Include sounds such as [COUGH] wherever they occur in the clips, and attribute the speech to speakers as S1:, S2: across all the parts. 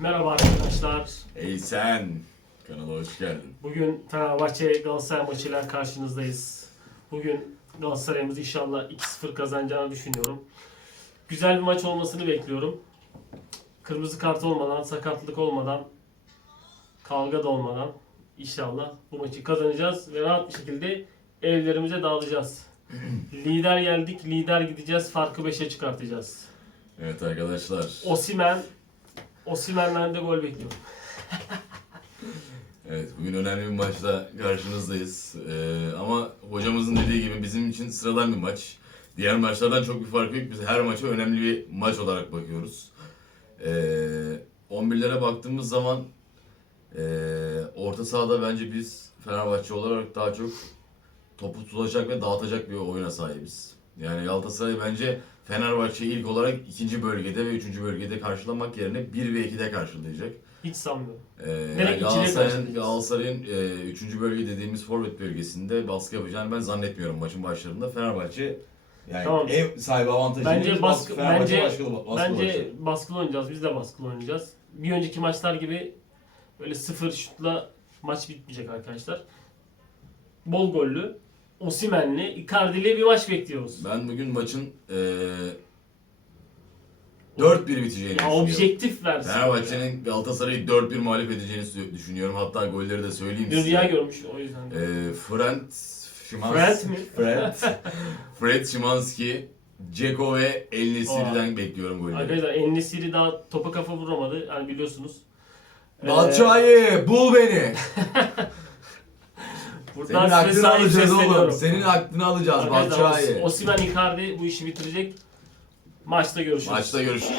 S1: Merhaba arkadaşlar.
S2: Ey sen! Kanala hoş geldin.
S1: Bugün Fenerbahçe Galatasaray maçıyla karşınızdayız. Bugün Galatasaray'ımız inşallah 2-0 kazanacağını düşünüyorum. Güzel bir maç olmasını bekliyorum. Kırmızı kart olmadan, sakatlık olmadan, kavga da olmadan inşallah bu maçı kazanacağız ve rahat bir şekilde evlerimize dağılacağız. [CLEARS THROAT] lider geldik, lider gideceğiz, farkı 5'e çıkartacağız.
S2: Evet arkadaşlar.
S1: Osimen, Osimen'den de gol bekliyorum. [LAUGHS]
S2: Evet bugün önemli bir maçla karşınızdayız. Ee, ama hocamızın dediği gibi bizim için sıradan bir maç. Diğer maçlardan çok bir farkı yok. Biz her maça önemli bir maç olarak bakıyoruz. Ee, 11'lere baktığımız zaman ee, orta sahada bence biz Fenerbahçe olarak daha çok topu tutacak ve dağıtacak bir oyuna sahibiz. Yani Galatasaray bence Fenerbahçe ilk olarak ikinci bölgede ve üçüncü bölgede karşılamak yerine 1 ve 2'de karşılayacak.
S1: Hiç sanmıyorum.
S2: Ee, yani Galatasaray'ın. Galatasaray'ın e, üçüncü bölge dediğimiz forvet bölgesinde baskı yapacağını ben zannetmiyorum maçın başlarında. Fenerbahçe
S3: Yani
S1: Tamam.
S3: ev sahibi avantajı.
S1: Bence baskı-
S3: Fenerbahçe
S1: bence-
S3: baskılı, baskılı
S1: Bence
S3: başladı.
S1: baskılı oynayacağız. Biz de baskılı oynayacağız. Bir önceki maçlar gibi böyle sıfır şutla maç bitmeyecek arkadaşlar. Bol gollü, Osimen'li, Icardi'li bir maç bekliyoruz.
S2: Ben bugün maçın e, 4-1 biteceğini
S1: Ya
S2: düşünüyorum.
S1: objektif versin.
S2: Fenerbahçe'nin Galatasaray'ı 4-1 mağlup edeceğini sü- düşünüyorum. Hatta golleri de söyleyeyim size.
S1: rüya görmüş o yüzden.
S2: E, Frent Şimanski, [LAUGHS]
S1: Fred mi?
S3: Fred.
S2: Fred Şimanski, Ceko ve El Nesiri'den bekliyorum golleri.
S1: Arkadaşlar Ennesiri daha topa kafa vuramadı. Yani biliyorsunuz. Ee,
S3: Balçayı bul beni. [LAUGHS]
S1: buradan
S3: Senin
S1: size
S3: aklını
S1: sahip
S3: alacağız oğlum.
S1: sesleniyorum.
S3: Senin aklını alacağız
S1: Arkadaşlar
S3: Balçayı.
S1: Os- Osimhen Icardi bu işi bitirecek. Maçta görüşürüz.
S2: Maçta görüşürüz.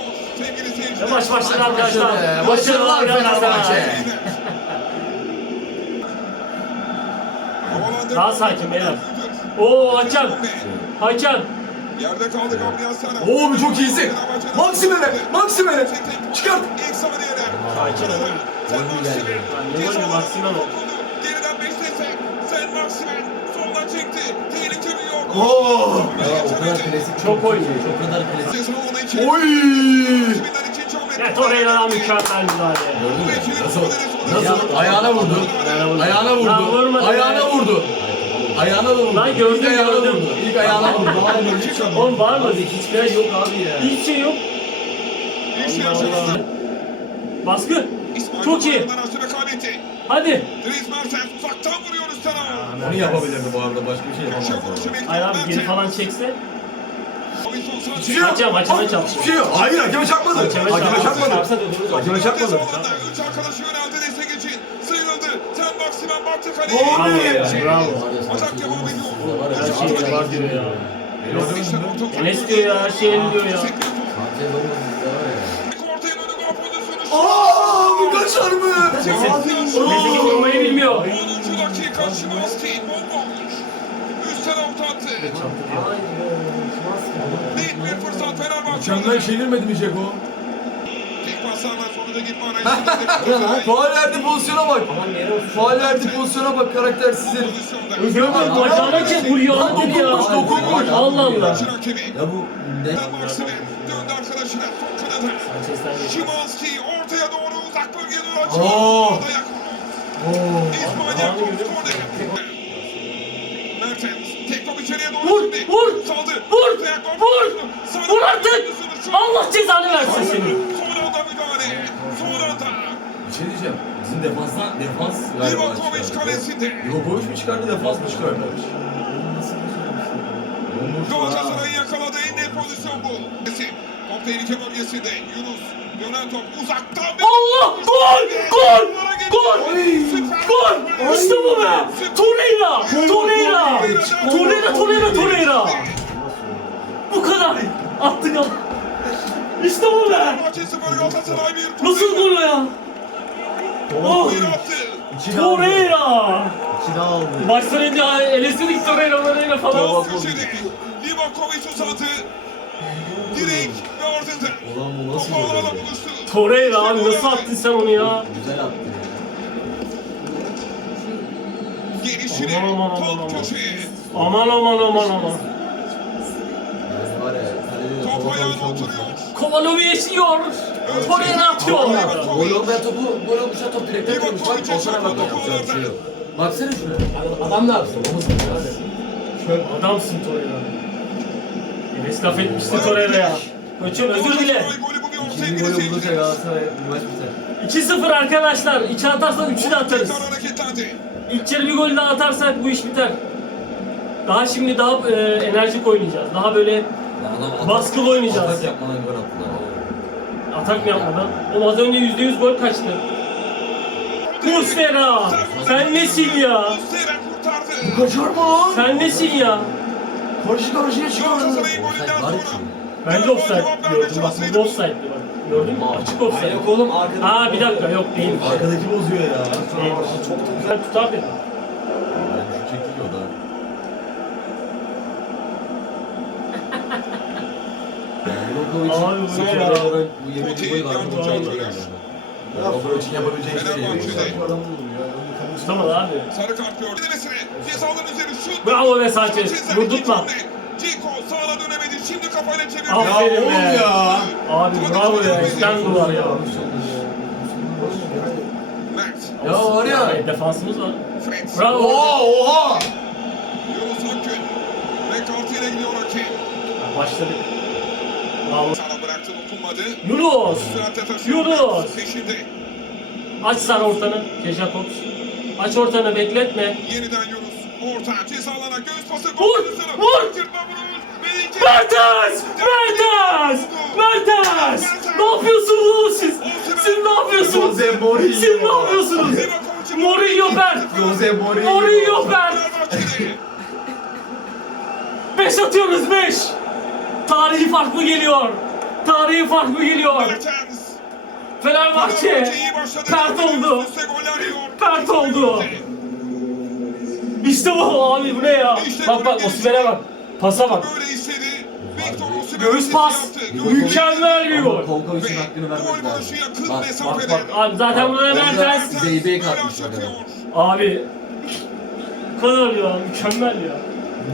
S1: Ve maç başladı arkadaşlar. Başarılar. Fenerbahçe. Daha sakin beyler. Oo hakem. Hakem.
S4: Yerde kaldı Gabriel Sara.
S3: Oğlum çok iyisin. Maksimene, Maksimene. Çıkart.
S4: İlk saniyede.
S1: Sakin ol.
S4: Sen
S3: Gol mü geldi
S1: Maksimen o?
S4: Geriden beşlese. Sen Maksimen. Soldan çekti. Tehlike mi yok?
S3: Oo.
S5: Ya o kadar klasik.
S1: Çok oynuyor.
S5: O kadar klasik.
S3: Oy.
S1: Ya Torreira'dan mükemmel müdahale.
S3: Gördün mü? Nasıl?
S4: mücadelesi
S3: Nasıl? Ayağına vurdu. Ayağına vurdu. Ayağına
S1: be.
S3: vurdu. Ayağına da vurdu.
S1: Lan gördüm,
S3: İlk ayağına
S1: gördüm.
S3: vurdu. İlk ayağına vurdu.
S1: Oğlum var mı?
S5: Hiçbir şey yok abi ya.
S1: Hiçbir şey yok.
S4: İşte
S1: Allah. Allah. Baskı. Çok iyi. Hadi.
S4: Dries Mertens uzaktan vuruyor
S3: Onu yapabilirdi bu arada. Başka bir şey yapamazdı.
S1: Hayır abi geri falan çekse.
S3: Hiçbir şey yok.
S1: Hakem, hakeme çarptı.
S3: Hiçbir şey yok. Hayır hakeme çarpmadı.
S1: Hakeme
S3: Hakeme
S1: çarptı.
S3: çarpmadı.
S5: Çarpsa dururdu.
S3: Hakeme çarpmadı.
S4: Üç arkadaşı yöneldi destek için. Sıyrıldı. Sen Maksimen baktı kaleye.
S3: Oy!
S1: Bravo ya. Bravo.
S4: Bacak devam ediyor.
S1: Her şey var diyor ya. Enes diyor ya, her şey el diyor ya.
S5: Sanchez olmasın da var ya.
S4: Ortaya dönük gol pozisyonu.
S3: Aaa bu kaçar mı?
S1: Messi vurmayı bilmiyor.
S4: 10. dakika Şimanski bomboş. Üstten orta attı. Net bir fırsat Fenerbahçe.
S3: Mükemmel çevirmedi mi Ceko?
S4: Tek paslarla sonunda gitme arayışı. [LAUGHS]
S3: Faal verdi pozisyona bak. Faal verdi pozisyona bak karaktersiz herif.
S4: Pozisyonda.
S1: Görmüyorum bacağına çek vuruyor
S3: Lan
S1: lan dedi ya.
S3: dokunmuş, dokunmuş.
S1: Allah Allah.
S5: Ya bu ne?
S4: Döndü arkadaşına. Şimanski ortaya doğru uzak bölgeye doğru açıyor.
S1: Musun?
S4: korner. Mertens tek top içeriye doğru
S1: Vur,
S4: şimdi.
S1: vur,
S4: Saldı.
S1: vur,
S4: gol
S1: vur,
S4: pozisyonu.
S1: vur artık. Allah cezanı versin seni.
S4: Son anda müdahale. Son anda.
S3: Bir şey diyeceğim. Bizim defanstan defans galiba
S4: Livakovic
S3: çıkardı.
S4: kalesinde.
S3: Livakovic mi çıkardı defans mı çıkardı?
S4: Galatasaray'ın yakaladığı en net pozisyon bu. Top tehlike bölgesinde. Yunus. Dönen top uzaktan. bir-
S1: Allah gol gol gol gol işte bu be Torreira Torreira Torreira Torreira Torreira bu kadar attık al işte bu be
S4: Fenerbahçe 0 Galatasaray 1.
S1: nasıl gol o ya oh. Torreira
S5: daha aldı.
S1: maçtan önce eleştirdik Torreira Torreira falan.
S4: Livakovic uzadı. Direk ve ardından.
S5: Ulan bu nasıl
S4: Topu ağlarla
S5: gol?
S4: buluştu.
S1: Torreira abi nasıl attın sen onu ya
S5: Güzel attı.
S4: Gelişine.
S1: Aman, aman, aman,
S4: Top
S1: aman.
S4: köşeye.
S1: aman aman aman aman
S5: Yani var ya kalede
S4: Top ayağına oturuyor.
S1: Yiyor Torreira atıyor.
S5: Gol olmayan topu, gol olmuşa top direkten vurmuş. Bak Oğuzhan'a bak sana bir şey yok. Baksana şuna. Adam ne yapsın?
S1: Adamsın Torreira. Enes laf etmişti Torreira'ya. Koçum özür dile.
S5: İkinci golü bulursa Galatasaray maç biter.
S1: 2-0 arkadaşlar. 2 atarsan 3'ü de atarız. Yarı bir gol daha atarsak bu iş biter. Daha şimdi daha e, enerjik oynayacağız. Daha böyle Baskılı oynayacağız.
S5: Atak yapmadan gol attılar.
S1: atak mı yapmadan. Oğlum az önce %100 gol kaçtı. Muslera! Sen nesin ya?
S3: Kaçar mı lan?
S1: Sen nesin ya?
S3: Karşı karşıya çıkardın.
S4: Galatasaray'ın
S5: Offside var ki.
S1: Ben de offside gördüm. Bak burada offside'di bak. Gördün mü? Açık offside.
S5: Yok oğlum arkada.
S1: Aa bir dakika yok değilmiş.
S3: Arkadaki bozuyor ya.
S1: Değilmiş. Çok da güzel tutar dedim.
S5: Şu çekti ki o da.
S1: Abi bu ne ya?
S5: Bu yemeği golü var.
S4: Yardımcı
S5: Bu
S4: antrenör.
S5: Obradoviç'in yapabileceği hiçbir şey yok.
S4: Fenerbahçe'de.
S1: Tutamadı abi.
S4: Sarı kart gördü. Cezaların üzeri şut.
S1: Bravo be Sanchez.
S4: İki hamle. Ceko sağına dönemedi. Şimdi kafayla çevirdi.
S1: Aferin
S3: oğlum
S1: be.
S3: ya.
S1: Abi bravo ya. Duvar ya.
S5: Ya var ya.
S1: Ay, defansımız var.
S4: Fred.
S1: Bravo.
S3: Oha oha.
S4: Yunus Akgün. Ve kartıyla gidiyor hakem.
S1: Başladık. Bravo.
S4: Sana bıraktı dokunmadı.
S1: Yunus. Yunus.
S4: Peşinde.
S1: Aç sana ortanı. Kejakops. Aç ortanı bekletme.
S4: Yeniden Yunus. Orta ceza alana göğüs pası.
S1: Vur, vur. Mertens! Mertens! Mertens! Ne yapıyorsunuz oğlum siz? Siz ne yapıyorsunuz?
S3: Jose Mourinho.
S1: Siz ne yapıyorsunuz? Mourinho Berk!
S3: Jose Mourinho.
S1: Mourinho!
S4: Fenerbahçe'de.
S1: 5 atıyoruz 5! Tarihi farklı geliyor. Tarihi farklı geliyor.
S4: Mertens.
S1: Fenerbahçe pert oldu. Pert oldu. İşte bu abi bu ne ya? Bak bak Osimhen'e bak. Pasa bak. Göğüs pas. Mükemmel bir gol.
S4: Ve
S5: hakkını vermek lazım. Bak,
S1: Bak bak abi zaten burada Mertens.
S5: Zeybe'ye
S4: atıyor.
S1: Abi bu kadar ya mükemmel ya.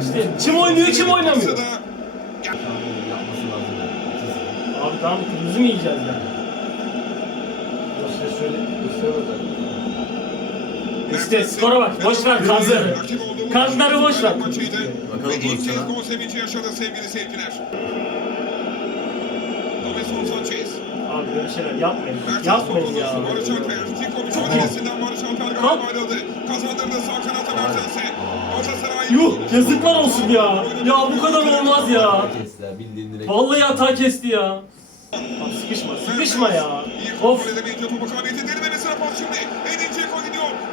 S1: İşte kim oynuyor kim oynamıyor. Abi tamam kırmızı mı yiyeceğiz yani? İşte şöyle gösteremez İşte skora bak boş ver
S4: olduğu
S1: Kartları boş ver.
S4: maçıydı.
S5: Bakalım
S4: Ve ilk kez gol sevinci yaşadı sevgili seyirciler. Davinson Sanchez.
S1: Abi böyle şeyler yapmayın. Yapmayın ya.
S4: buldu. Barış Alper. Ciko mücadelesinden Barış Alper
S1: Kalk.
S4: galiba ayrıldı. Kazandırdı sağ kanata Mertens'e. Galatasaray.
S1: Yuh yazıklar olsun ya. Ya bu kadar olmaz ya. Vallahi hata kesti ya. Abi sıkışma sıkışma ya. Of.
S4: Ceko.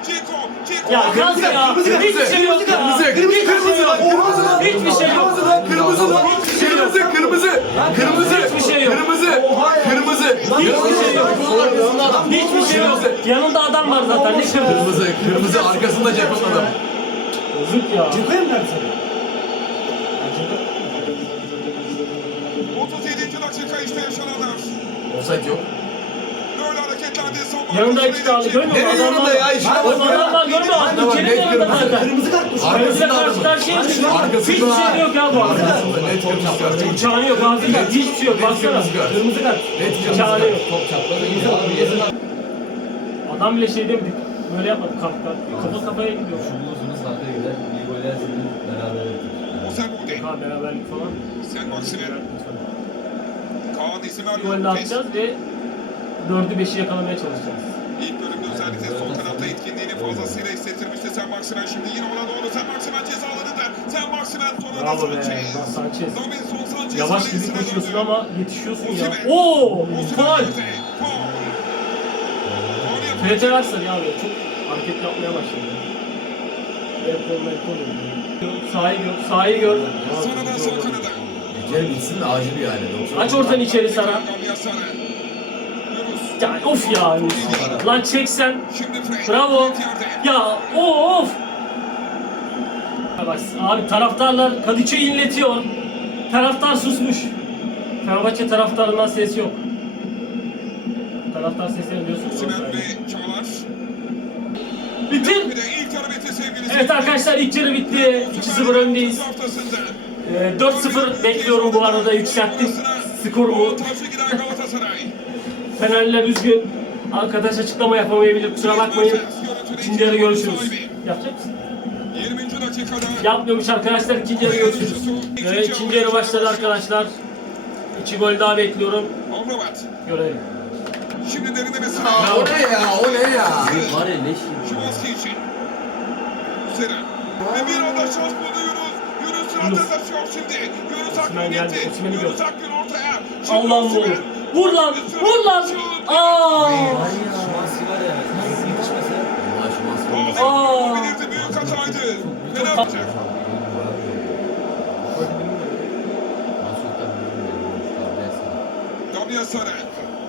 S4: Ceko. Ceko.
S1: Ya gaz ya. Hiçbir şey yok ya.
S3: kırmızı,
S1: Hiçbir şey
S3: kırmızı
S1: yok.
S3: lan, kırmızı lan.
S1: Hiçbir şey yok.
S3: Kırmızı lan, kırmızı lan.
S1: Şey.
S3: Kırmızı, kırmızı. Kırmızı.
S1: Hiçbir şey yok.
S3: Kırmızı. Kırmızı.
S1: Hiçbir şey yok. Hiçbir şey yok. Yanında adam var zaten. Ne kırmızı?
S5: Kırmızı, kırmızı arkasında Ceko'nun adam.
S1: Yazık ya.
S4: 37. dakika işte yaşananlar.
S5: Offside yok.
S4: Böyle hareketlendi. Savunma
S1: Yanında iki tane görmüyor musun?
S3: Nereye yanında ya?
S1: Oğlum
S3: bak ya.
S1: adamlar görmüyor musun?
S5: Bak,
S1: Kerim
S5: net
S1: yanında
S5: kırmızı.
S1: zaten.
S3: Kırmızı kart mı?
S1: Kırmızı karşı
S5: adam.
S1: karşıya.
S5: Arkasında
S1: Hiçbir şey yok ya bu arada. İmkanı yok abi. Hiçbir şey yok. Baksana.
S5: kırmızı kart.
S1: Kırmızı yok.
S5: Top abi.
S1: Adam bile şey demedik. Böyle yapmadı kalkta. Kafa kafaya gidiyor.
S5: Şu bulursunuz sahte gider. Bir gol yersiniz beraber.
S1: Ha beraberlik falan.
S4: Sen Maksimen. Kaan isim
S1: Bir gol
S4: arıyor.
S1: daha
S4: Kes.
S1: atacağız ve dördü beşi yakalamaya çalışacağız.
S4: İlk bölümde özellikle sol kanatta etkinliğini fazlasıyla hissettirmişti Sen Maksimen. Şimdi yine ona doğru Sen Maksimen cezaları da. Sen Maksimen sonra da. Sanchez.
S1: Sanchez.
S4: Davinson Sanchez.
S1: Yavaş gibi koşuyorsun ama yetişiyorsun ya.
S4: Osimhen.
S1: Oo!
S4: Osimhen
S1: Faul!
S4: yerde. Faul. Faul yapıyor.
S1: Frete versen ya böyle çok hareket yapmaya başladı. Ekol mekol Sahayı gör, sahayı gör.
S4: Sarı'dan sağ kanada.
S5: Bir kere bitsin de acil yani.
S1: Aç ortanı içeri Sara. Ya of ya. Lan çeksen. Bravo. Ya of. Bak abi taraftarlar Kadıköy'ü inletiyor. Taraftar susmuş. Fenerbahçe taraftarından ses yok. Taraftar sesleri diyorsunuz. Bitir.
S4: Bir de ilk yarı bitti sevgili
S1: Evet arkadaşlar ilk yarı bitti. 2-0 öndeyiz.
S4: Haftasında.
S1: Ee, 4-0 bekliyorum bu arada yükselttim skorumu. [LAUGHS] Fenerliler üzgün. Arkadaş açıklama yapamayabilir kusura bakmayın. İkinci yarı görüşürüz. Yapacak mısın?
S4: 20. dakikada
S1: Yapmıyormuş arkadaşlar ikinci yarı görüşürüz. Evet ikinci yarı başladı arkadaşlar. İki gol daha bekliyorum. Görelim.
S4: Şimdi derine
S3: Aa,
S4: sıra.
S3: o ne ya o ne ya?
S5: Var ya leş gibi.
S4: Şimanski için. Sera. Ve bir anda şans buldu Yunus. Taşıyor şimdi. Yunus
S1: Osimhen
S4: Akgün
S1: geldi,
S4: gitti.
S1: Osimhen'i
S4: Yunus
S1: gör.
S4: Akgün ortaya. Şimdi
S1: Allah'ım
S4: Osimhen.
S1: vur. Vur lan! Vur lan! Aa!
S5: Şumanski var ya. Nasıl yetişmese.
S3: Allah şu maske
S4: Vallahi
S1: Aa.
S4: olabilirdi. Büyük hataydı. Fener yapacak. Gabriel Sara.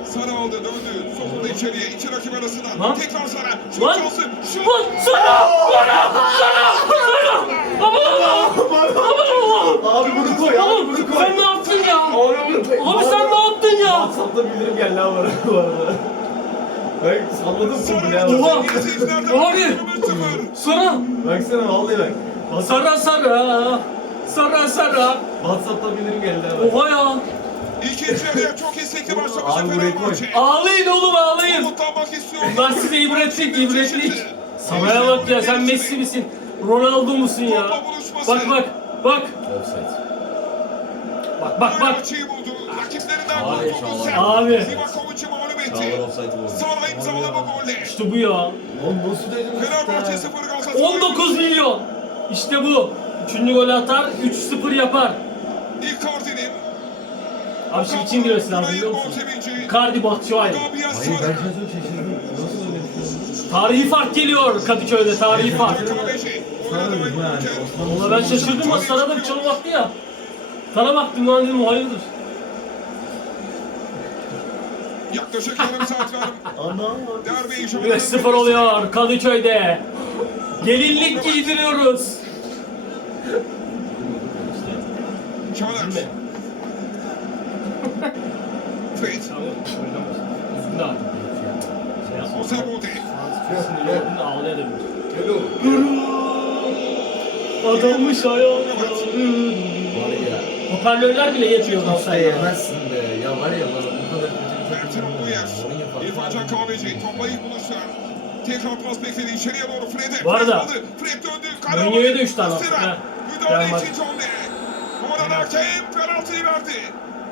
S4: Sara aldı döndü. Sokuldu içeriye. İki rakip arasından.
S1: Lan.
S4: Tekrar Sara. Şut
S1: Lan.
S4: şansı. Şut.
S1: Vur! Sana! Sana! Sana! Sana! Aman Allah'ım! Aman Allah'ım!
S3: Abi bunu koy abi bunu koy.
S1: Sen ne yaptın ya?
S3: Abi bunu koy.
S1: Abi sen ne yaptın ya?
S3: WhatsApp'ta bildirim geldi ha bana bu arada. Ben salladım topu ya.
S4: Seyircilerden
S1: Abi!
S4: 1-0.
S1: Sana!
S3: Baksana vallahi bak.
S1: Sara Sara! Sara Sara!
S3: WhatsApp'ta bildirim geldi ha.
S1: Oha ya!
S4: İkinci yarıya çok istekli başlamıştı
S3: Abi burayı
S4: Fenerbahçe.
S1: Ağlayın oğlum ağlayın!
S4: Umutlanmak istiyor.
S1: Bunlar size ibretlik ibretlik. Saraya bak ya sen Messi misin? Ronaldo musun ya? Bak bak bak
S3: Offside.
S1: Bak bak bak.
S4: Maçıyı buldu. Rakiplerinden
S3: Abi. Çağlar.
S1: Abi.
S4: Sara imzaladı golle.
S1: İşte bu ya.
S3: Oğlum nasıl dedin
S4: Fenerbahçe 0 Galatasaray.
S1: 19 milyon. İşte bu. Üçüncü golü atar 3-0 yapar.
S4: Icardi'nin
S1: Abi şimdi kim girmesi lazım biliyor musun? Cardi Batshuayi.
S3: Hayır ben
S4: Sara.
S3: şaşırdım. Nasıl öyle bir şey?
S1: Tarihi fark geliyor Kadıköy'de tarihi fark.
S3: Dedim Osman
S1: Ona ben şaşırdım sana da bir çalım baktı ya. Sana baktım lan dedim hayırdır.
S4: Yaklaşık yarım saat var.
S3: Anam.
S4: Derbi inşallah.
S1: 5-0 oluyor Kadıköy'de. Gelinlik giydiriyoruz.
S4: Çağlar. Fred.
S1: Üzgün abi. Şey yapma.
S4: Ozan Bode.
S1: Üzgün ağlayabilir. Adammış ayağı.
S3: Var ya.
S1: Hoparlörler bile yetmiyor
S3: Sen
S1: Galatasaray'a.
S3: yemezsin be. Ya var ya bana bu kadar kötü bir
S4: Ertuğrul
S3: takım
S4: Buyer.
S3: Mourinho falan.
S4: İrfan Can Kahveci. Topla ilk buluşlar. Tekrar pas bekledi içeriye doğru Fred'e.
S1: Bu arada,
S4: Fred aldı. Fred döndü. Kale
S1: Mourinho'ya
S4: aldı.
S1: da üç tane attı,
S4: Muslera.
S1: ha.
S4: Müdahale
S1: Real Madrid.
S4: için Conde. Oradan hakem penaltıyı verdi.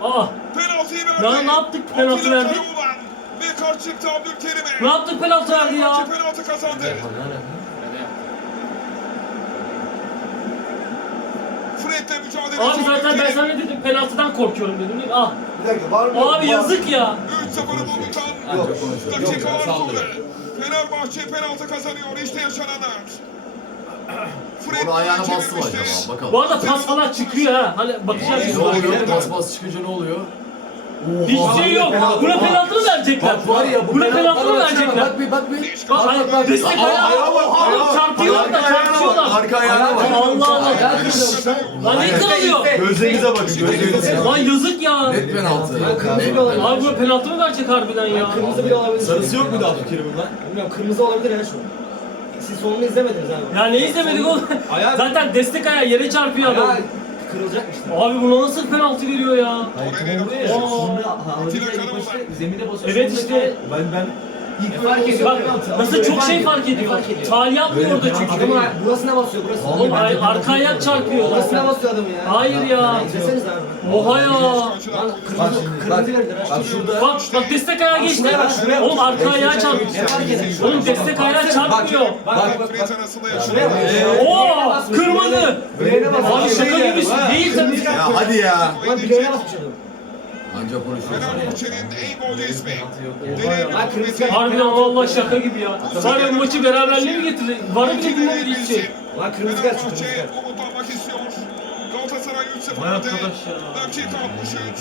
S1: Aa
S4: Penaltıyı verdi.
S1: Ya ne yaptık penaltı
S4: Atilla
S1: verdi?
S4: Karaoğlan. Ve kart çıktı Abdülkerim'e.
S1: ne yaptık penaltı verdi ya?
S4: Fenerbahçe penaltı kazandı. Fred'le mücadele.
S1: Abi zaten ben sana ne dedim penaltıdan korkuyorum dedim değil mi? Ah
S3: Bir dakika var mı?
S1: abi yazık ya.
S4: 3-0'ı buldutan
S3: Yok.
S4: dakikalar sonra. Fenerbahçe penaltı kazanıyor. İşte yaşananlar. Fred
S3: Onu ayağına bastı mı
S4: çevirmişti.
S3: acaba? Bakalım.
S1: Bu arada pas falan çıkıyor ha. Hani bakacağız.
S3: Ne oluyor? Bas bas çıkınca ne oluyor?
S1: Hiçbir şey yok. Buna penaltı mı verecekler?
S3: Bak var ya bu
S1: Buna penaltı mı
S3: Bak,
S1: verecekler?
S3: Bak bir bak bir.
S1: Bak hani destek
S3: Aa,
S1: ayağı.
S3: bak,
S1: Oğlum çarpıyorlar da
S3: bak,
S1: çarpıyorlar.
S3: Arka ayağına bak.
S1: Allah Allah.
S3: Lan.
S1: Ne kırılıyor?
S3: Gözlerinize bakın gözlerinize.
S1: Lan yazık ya.
S3: Net penaltı.
S1: Abi bu penaltı mı verecek harbiden ya?
S5: Kırmızı bile olabilir.
S3: Sarısı yok muydu Abdülkerim'in lan?
S5: Bilmiyorum kırmızı olabilir ya şu. Siz sonunu izlemediniz abi.
S1: Ya ne izlemedik oğlum? Zaten destek ayağı yere çarpıyor adam.
S5: Ayağı kırılacak işte.
S1: Abi buna nasıl penaltı veriyor ya?
S3: Hayır tam oluyor ya.
S1: Aa.
S3: Şimdi ilk başta zemine basıyor.
S1: Evet işte.
S3: Ben ben
S5: fark ediyor?
S1: Bak nasıl çok şey fark ediyor. Faal yapmıyor orada çünkü.
S5: Adamın burasına basıyor burası.
S1: Oğlum ay, arka ayak çarpıyor.
S5: Burasına basıyor adamı ya.
S1: Hayır ya.
S5: İzleseniz abi.
S1: Oha ya.
S5: Lan kırmızı,
S3: bak.
S5: kırmızı verdiler.
S3: Bak şurada.
S1: Bak bak destek ayağı geçti.
S5: şuraya bak, şuraya bak.
S1: Oğlum arka ayağı çarpıyor.
S5: Ne fark eder?
S1: Oğlum destek ayağı çarpmıyor.
S5: Bak bak bak.
S4: Fred arasında
S5: Şuraya bak.
S1: Oo kırmızı.
S5: Bileğine basıyor.
S1: Abi şaka gibisin. Değil tabii.
S3: Ya hadi ya.
S5: Lan bileğine basmış adam.
S3: Anca konuşuyoruz.
S4: Fenerbahçe'nin en golcü ismi.
S1: Harbiden vallahi şaka gibi ya. Var ya bu maçı beraberliğe mi getirdin? Varı bile dinlemedi hiç şey.
S5: Lan kırmızı şu kırmızı gel.
S4: umutlanmak istiyor. Galatasaray 3-0
S1: Vay
S4: önde. Dakika 63.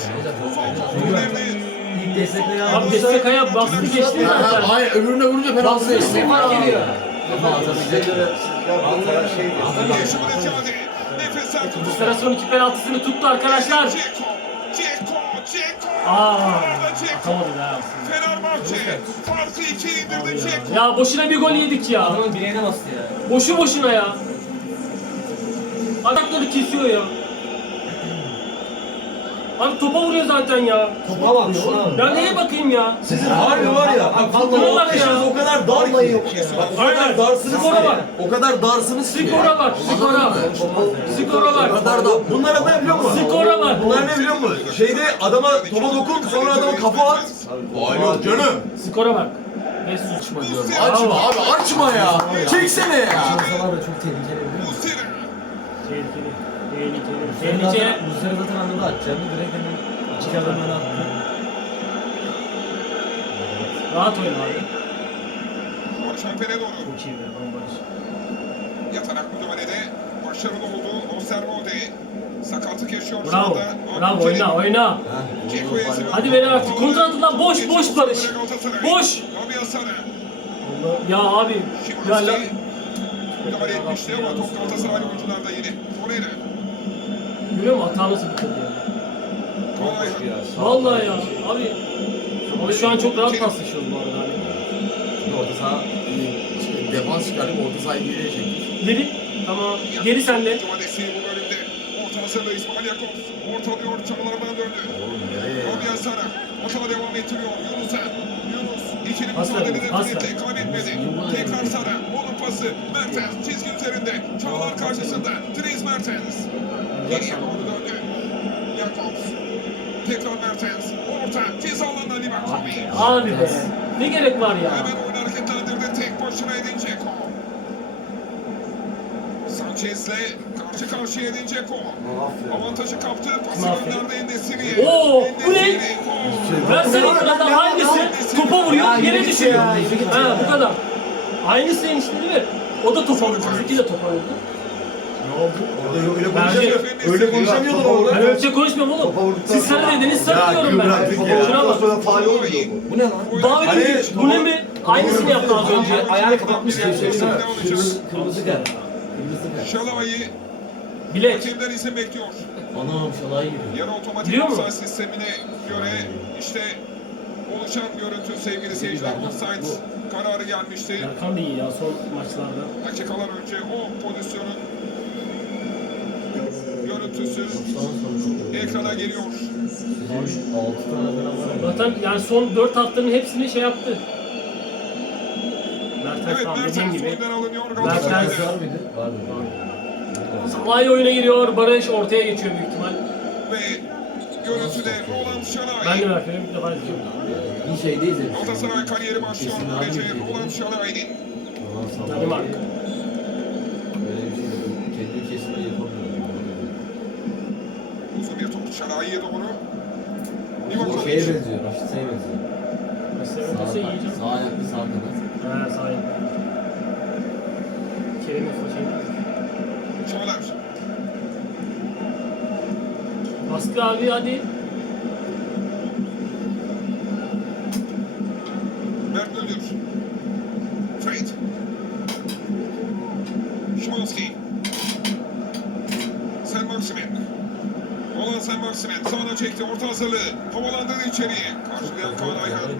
S4: Son toplu devri.
S3: İlk destekle
S1: Abi destek ayağı bastı geçti zaten.
S3: Hayır öbürüne vurunca penaltı
S4: ihtiyacı. Nefesler tutuldu.
S1: Sıra son iki penaltısını tuttu arkadaşlar.
S4: Ceko. Ceko.
S1: Aa, atamadı ya.
S4: Fenerbahçe farkı 2'ye indirdi Ceko.
S1: Ya boşuna bir gol yedik ya.
S5: Adamın bileğine bastı ya.
S1: Boşu boşuna ya. Adamları kesiyor ya. Abi topa vuruyor zaten ya.
S5: Topa bak şuna.
S1: Ya neye bakayım ya?
S3: Sizin harbi var ya. Bak
S1: Vallahi
S3: futbol
S1: bak ya.
S3: o kadar dar
S5: Vallahi
S3: ki.
S5: yok ya.
S3: Bak o
S1: Aynen.
S3: kadar darsınız
S1: Skora
S3: ki.
S1: bak.
S3: O kadar darsınız ki.
S1: Skora bak, skora. Skora
S3: O
S1: bak.
S3: kadar da. Bunlar ne biliyor musun?
S1: Skora bak.
S3: Bunlar ne biliyor musun? Şeyde adama topa dokun sonra adama kafa at. Vay yok canım.
S1: Skora bak. Ve suçma diyorum.
S3: Açma abi açma ya. Çeksene ya.
S5: Şansalar da çok tehlikeli biliyor musun?
S1: Tehlikeli.
S5: Tehlike. Rüzgarı zaten anladı atacağını direkt hemen iki adım öne attı.
S1: Rahat oyna abi.
S4: Alper'e doğru.
S1: Çok iyi be. Barış.
S4: Yatarak müdahalede başarılı oldu Osterwolde. Sakatlık yaşıyor şu
S1: Bravo.
S4: anda.
S1: Bravo oyna oyna. Hadi ver artık. Kontra atın lan. Boş boş Barış. Boş. Ya abi. Ya la.
S4: Müdahale etmişti ama top Galatasaray oyuncularda yine. Torreira.
S1: Görüyor musun? Hata nasıl bitirdi ya?
S4: Kolay.
S1: Vallahi ya. Abi. Abi şu an çok rahat paslaşıyoruz bu arada. Hani.
S2: Orta saha e, defans çıkarıp orta sahayı geriye çektik.
S1: Geri. Tamam. Geri sende.
S4: Müdahalesi bu bölümde. Orta hazırda İsmail Yakov. Ortalıyor çalılardan döndü.
S2: Oğlum nereye?
S4: Abi Asana. Hata devam ettiriyor. Yunus'a. Yunus. ikili
S1: Pas ver,
S4: mücadelede
S1: pas ver.
S4: Fred'le kaybetmedi. Tekrar Sara. Onun pası. Mertens çizgi üzerinde. Çağlar karşısında. Dries Mertens. Geriye doğru döndü. Yakov. Tekrar Mertens. Orta. Ceza alanına Livakovic.
S1: Abi be. Ne gerek var ya?
S4: Hemen oyunu hareketlendirdi. Tek başına Edin Dzeko. Sanchez'le karşı karşıya Edin Dzeko. Avantajı kaptı. Pası gönderdi Endesiri'ye.
S1: Oo, bu ne? Ben senin kadar hangisi topa vuruyor yere düşüyor. Ha bu kadar. Aynısı işte değil mi? O da topa vurdu. Bizimki de topa vurdu.
S3: Orada öyle
S1: Bence-
S3: konuşamıyordun. Öyle konuşamıyordun orada.
S1: Ben öyle şey konuşmuyorum oğlum. Siz sen dediniz sen diyorum ben. Şuna bak.
S5: Bu ne lan?
S1: Davet
S3: Hani-
S1: ediyor. Bu ne mi? Aynısını yaptı az önce.
S5: Ayağını kapatmış gibi şey.
S4: Devam
S5: Kırmızı, kırmızı kart. Kırmızı kart.
S4: Şalava'yı
S1: Bilek.
S4: hakemden izin bekliyor.
S5: Anam şalay giriyor.
S4: Yarı otomatik
S1: Biliyor
S4: offside
S1: musun?
S4: sistemine göre işte oluşan görüntü sevgili seyirciler offside kararı gelmişti.
S1: Erkan da iyi ya son maçlarda.
S4: Dakikalar önce o pozisyonun görüntüsü ekrana geliyor.
S5: 6 tane falan var.
S1: Zaten yani son 4 haftanın hepsini şey yaptı. Mertens
S4: Evet Mertens
S1: gibi. Mertens-.
S5: Var mıydı? Var mı?
S1: Salay oyuna giriyor. Barış ortaya geçiyor büyük ihtimal.
S4: Ve görüntüde Roland
S1: Ben de
S4: Şalay.
S1: merak ediyorum. Bir defa izliyorum.
S5: Bir şey değil de.
S4: Galatasaray kariyeri başlıyor böylece Roland Şalay'ın.
S1: Danimarka.
S5: Böyle bir şey yok. Kendi ülkesinde yapamıyorum.
S4: Şalay'a doğru.
S5: Bu şeye benziyor. Raşit'e benziyor.
S1: Mesela
S5: Sağ,
S1: nasıl yiyeceğim?
S5: sağ ayaklı sağ kanat.
S1: He sahip. Kerem'in şey.
S4: Çağlar.
S1: Baskı abi hadi.
S4: Mert Müldür. Fred. Şimanski. Sen Maksimen. Olan Sen Maksimen. Sağına çekti. Orta hazırlığı. Havalandırdı içeriye. Karşılayan Ayhan.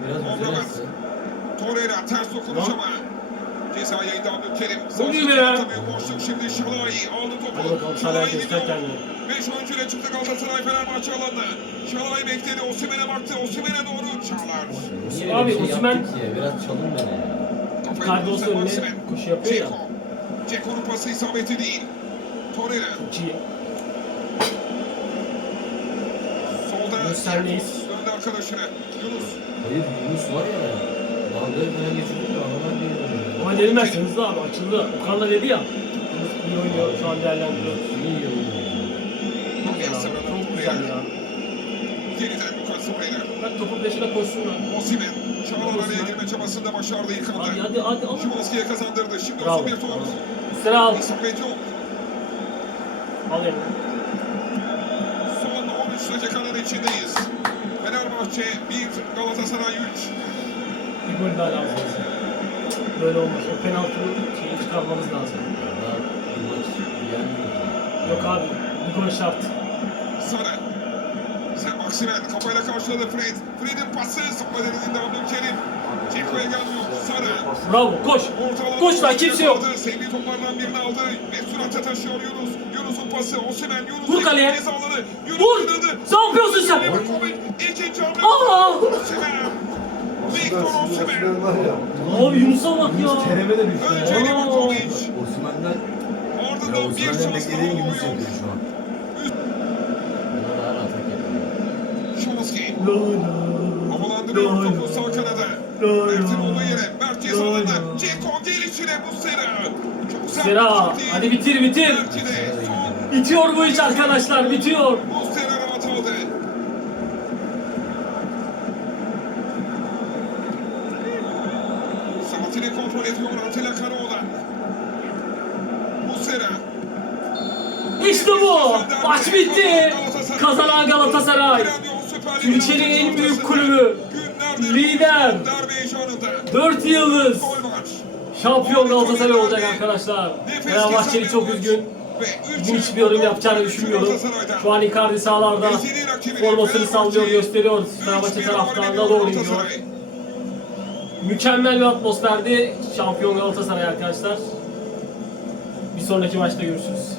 S4: Torreira ters dokunuş ama. Ceza yayında Abdülkerim.
S1: İyi be.
S4: Atamıyor. Boşluk şimdi Şalay. Aldı topu.
S1: Göster kendini.
S4: 5 oyuncuyla çıktı Galatasaray Fenerbahçe alanına. Şalay bekledi. Osimhen'e baktı. Osimhen'e doğru Çağlar.
S1: Abi,
S5: şey ki? Biraz çalın beni ya.
S4: Sen
S1: önüne koşu yapıyor ya.
S4: Dzeko'nun pası isabeti değil. Torreira. Solda
S1: Yunus
S4: Döndü arkadaşına. Yunus.
S5: Hayır Yunus var ya. Dalgayı falan geçirdi de adamlar yere
S1: Ama dedim ben hızlı abi açıldı. Okan da dedi ya. Yunus iyi oynuyor şu an değerlendiriyor.
S5: İyi oynuyor.
S1: Çok güzel abi. Çok güzel ya.
S4: Yeniden Lucas Torreira.
S1: Bak topun peşine koşsunlar.
S4: Osimhen. Çağlar araya girme çabasında başardı ilk
S1: Hadi
S4: anda.
S1: hadi hadi al.
S4: Şimanski'ye kazandırdı. Şimdi
S1: Bravo.
S4: uzun bir top.
S1: Üstüne al.
S4: İsabet yok.
S1: Al yani.
S4: Son 13 dakikanın içindeyiz. Fenerbahçe 1, Galatasaray 3.
S1: Bir gol daha lazım. Böyle olmaz. O penaltının şeyi çıkarmamız lazım.
S5: Daha bu maç yenmiyor.
S1: Yok abi. Bir gol şart.
S4: Sara. Sen Maksimen kafayla karşıladı Fred. Fred'in pası. Sokma denildiğinde Abdülkerim. Ceko'ya gelmiyor.
S1: Bravo koş. Koş lan kimse yok.
S4: Sevdiği toplardan birini aldı. Ve surata taşıyor Yunus. Yunus'un pası. Osimhen Yunus.
S1: Vur kaleye.
S4: ceza alanı. Yunus
S1: Vur!
S4: kırıldı.
S1: Ne yapıyorsun sen?
S4: İkinci hamle.
S1: Aa!
S4: Osimhen. Victor Osimhen.
S1: Abi Yunus'a bak ya.
S3: Kerem'e de düştü.
S4: Önce. Livakovic.
S3: Osman'dan ya
S4: Ardından bir şans daha
S3: hissediyor şu an.
S1: La.
S4: Havalandırıyor topu sağ Mert'in olduğu yere. Mert
S1: lay.
S4: Ceko gelişine bu sera. Çok sert
S1: Sera
S4: değil.
S1: hadi bitir bitir.
S4: Belki de son
S1: Bitiyor bu iş arkadaşlar bitiyor.
S4: bu sera rahat aldı. Saatini kontrol ediyor Atilla Karaoğlan. Bu sera.
S1: İşte bu. Maç bitti. Kazanan Galatasaray. Türkiye'nin en büyük kulübü. Lider.
S4: Darbe heyecanında.
S1: 4 yıldız. Şampiyon Galatasaray olacak arkadaşlar. Fenerbahçeli çok üzgün. Bugün hiçbir yorum yapacağını düşünmüyorum. Şu an Icardi sahalarda formasını sallıyor, gösteriyor. Fenerbahçe taraftarına doğru gidiyor. Mükemmel bir atmosferdi. Şampiyon Galatasaray arkadaşlar. Bir sonraki maçta görüşürüz.